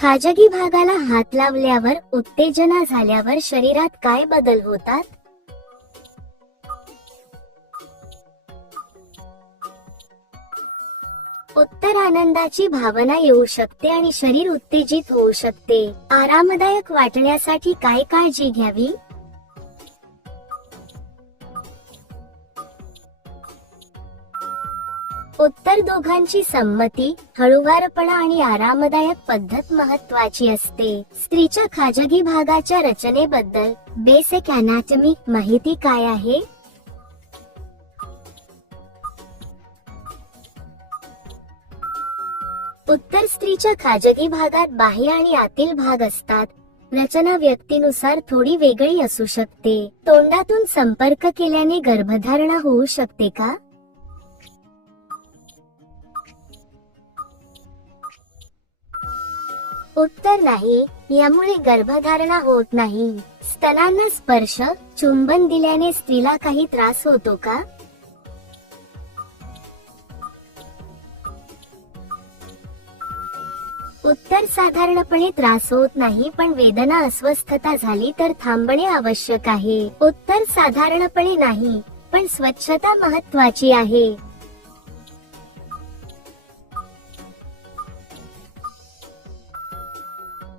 खाजगी भागाला हात लावल्यावर उत्तेजना झाल्यावर शरीरात काय बदल होतात? उत्तर आनंदाची भावना येऊ शकते आणि शरीर उत्तेजित होऊ शकते. आरामदायक वाटण्यासाठी काय काळजी घ्यावी? उत्तर दोघांची संमती, हळूवारपणा आणि आरामदायक पद्धत महत्वाची असते. स्त्रीच्या खाजगी भागाच्या रचनेबद्दल बेसिक अनाटॉमी माहिती काय आहे? उत्तर स्त्रीच्या खाजगी भागात बाह्य आणि आतील भाग असतात. रचना व्यक्तीनुसार थोडी वेगळी असू शकते. तोंडातून संपर्क केल्याने गर्भधारणा होऊ शकते का? उत्तर नाही, यामुळे गर्भधारणा होत नाही. स्तनांना स्पर्श, चुंबन दिल्याने स्त्रीला काही त्रास होतो का? उत्तर साधारणपणे त्रास होत नाही, पण वेदना अस्वस्थता झाली तर थांबणे आवश्यक आहे. उत्तर साधारणपणे नाही, पण स्वच्छता महत्वाची आहे.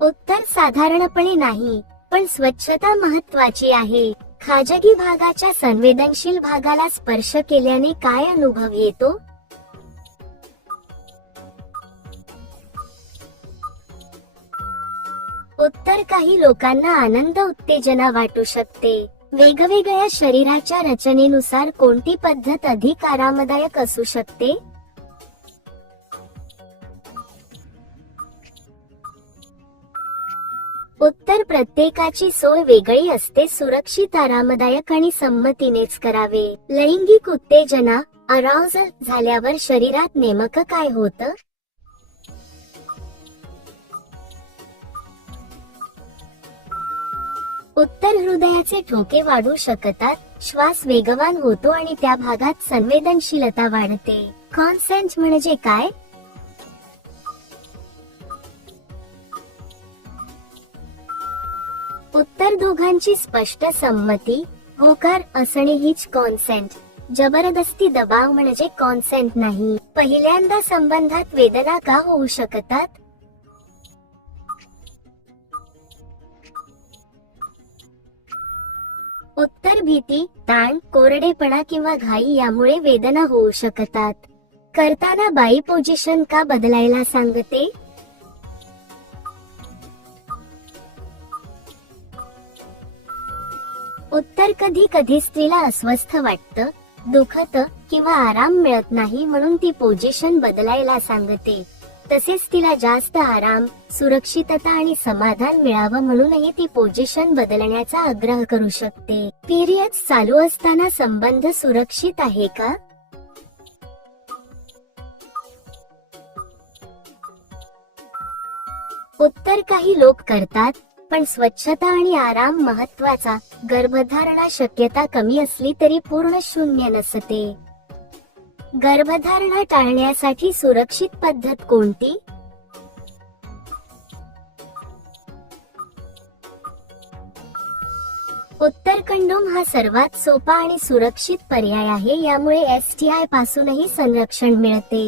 उत्तर साधारणपणे नाही, पण स्वच्छता महत्वाची आहे. खाजगी भागाच्या संवेदनशील भागाला स्पर्श केल्याने काय अनुभव येतो? उत्तर काही लोकांना आनंद उत्तेजना वाटू शकते. वेगवेगळ्या शरीराच्या रचनेनुसार कोणती पद्धत अधिक आरामदायक असू शकते? उत्तर प्रत्येकाची सोय वेगळी असते. सुरक्षित, आरामदायक आणि संमतीनेच करावे. लैंगिक उत्तेजना, अराउजल झाल्यावर शरीरात नेमकं काय होतं? उत्तर हृदयाचे ठोके वाढू शकतात, श्वास वेगवान होतो आणि त्या भागात संवेदनशीलता वाढते. कॉन्सेंट म्हणजे काय? उत्तर दोघांची स्पष्ट संमती, होकार असणे हीच कॉन्सेंट. जबरदस्ती दबाव म्हणजे कॉन्सेंट नाही. पहिल्यांदा संबंधात वेदना का होऊ शकतात? उत्तर भीती, ताण, कोरडेपणा किंवा घाई यामुळे वेदना होऊ शकतात. करताना बाई पोझिशन का बदलायला सांगते? उत्तर कधी कधी स्त्रीला अस्वस्थ वाटतं, दुखतं किंवा आराम मिळत नाही म्हणून ती पोझिशन बदलायला सांगते. तसेच तिला जास्त आराम, सुरक्षितता आणि समाधान मिळावं म्हणूनही ती पोझिशन बदलण्याचा आग्रह करू शकते. पिरियड्स चालू असताना संबंध सुरक्षित आहे का? उत्तर काही लोक करतात, पण स्वच्छता आणि आराम महत्वाचा. गर्भधारणा शक्यता कमी असली तरी पूर्ण शून्य नसते. गर्भधारणा टाळण्यासाठी सुरक्षित पद्धत कोणती? उत्तर कंडोम हा सर्वात सोपा आणि सुरक्षित पर्याय आहे. यामुळे STI पासूनही संरक्षण मिळते.